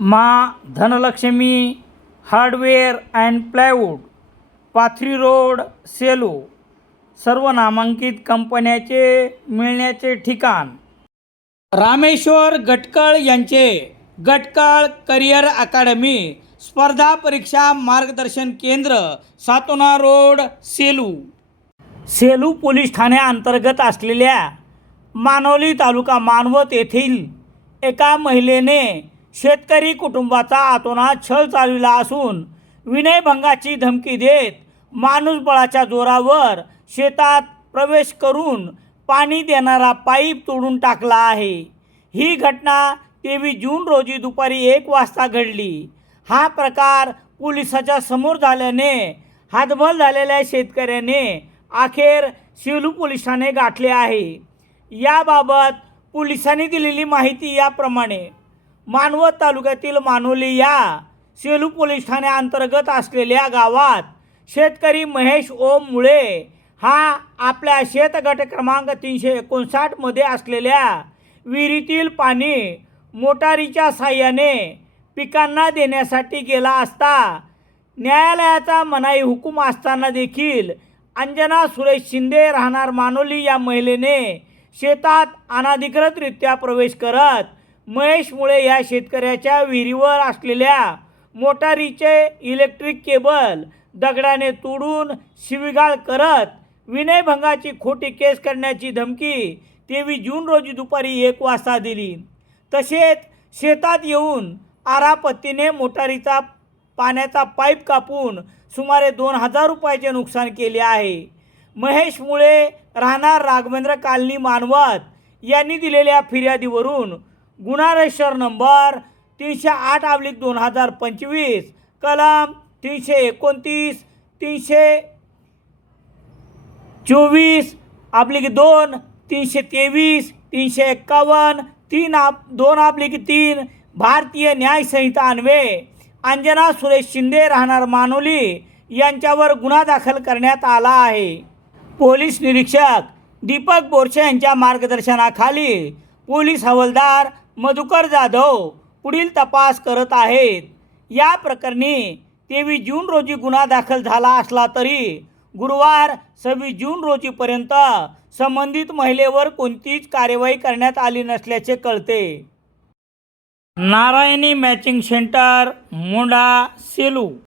मा Dhanlakshmi hardware and plywood Pathri road Selu सर्व नामांकित कंपन्याचे मिळण्याचे ठिकाण. रामेश्वर गटकळ यांचे गटकळ करिअर अकादमी स्पर्धा परीक्षा मार्गदर्शन केंद्र सातोना रोड सेलू. सेलू पोलीस ठाण्याअंतर्गत असलेल्या मानवली तालुका मानवत येथील एका महिलेने शेतकरी कुटुंबाचा आतोना छळ चालविला असून विनयभंगाची धमकी देत माणूसबळाच्या जोरावर शेतात प्रवेश करून पाणी देणारा पाईप तोडून टाकला आहे. ही घटना तेवीस जून रोजी दुपारी एक वाजता घडली. हा प्रकार पोलिसाच्या समोर झाल्याने हातबल झालेल्या शेतकऱ्याने अखेर शिवलू पोलिसाने गाठले आहे. याबाबत पोलिसांनी दिलेली माहिती याप्रमाणे. मानवत तालुक्यातील मानोली या सेलू पोलीस ठाण्याअंतर्गत असलेल्या गावात शेतकरी महेश ओम मुळे हा आपल्या शेतगट क्रमांक तीनशे एकोणसाठमध्ये असलेल्या विहिरीतील पाणी मोटारीच्या साह्याने पिकांना देण्यासाठी गेला असता न्यायालयाचा मनाई हुकूम असताना देखील अंजना सुरेश शिंदे राहणार मानोली या महिलेने शेतात अनाधिकृतरित्या प्रवेश करत महेश मुळे या शेतकऱ्याच्या विहिरीवर असलेल्या मोटारीचे इलेक्ट्रिक केबल दगडाने तोडून शिवीगाळ करत विनयभंगाची खोटी केस करण्याची धमकी तेवीस जून रोजी दुपारी एक वाजता दिली. तसेच शेतात येऊन आरापत्तीने मोटारीचा पाण्याचा पाईप कापून सुमारे दोन हजार रुपयाचे नुकसान केले आहे. महेश मुळे राहणार राघवेंद्र कालनी मानवत यांनी दिलेल्या फिर्यादीवरून गुणारेश्वर नंबर तीनशे आठ अब्लिक दोन हजार पंचवीस. कलम तीनशे एकोणतीस तीनशे चोवीस अब्लिक दोन तीनशे तेवीस तीनशे एक्कावन्न तीन आप दोन अब्लिक तीन भारतीय न्यायसंहिता अन्वये अंजना सुरेश शिंदे राहणार मानोली यांच्यावर गुन्हा दाखल करण्यात आला आहे. पोलीस निरीक्षक दीपक बोरसे यांच्या मार्गदर्शनाखाली पोलीस हवालदार मधुकर जाधव पुढील तपास करत आहेत. या प्रकरणी तेवीस जून रोजी गुन्हा दाखल झाला असला तरी गुरुवार सव्वीस जून रोजीपर्यंत संबंधित महिलेवर कोणतीच कार्यवाही करण्यात आली नसल्याचे कळते. Narayani matching centre Munda Selu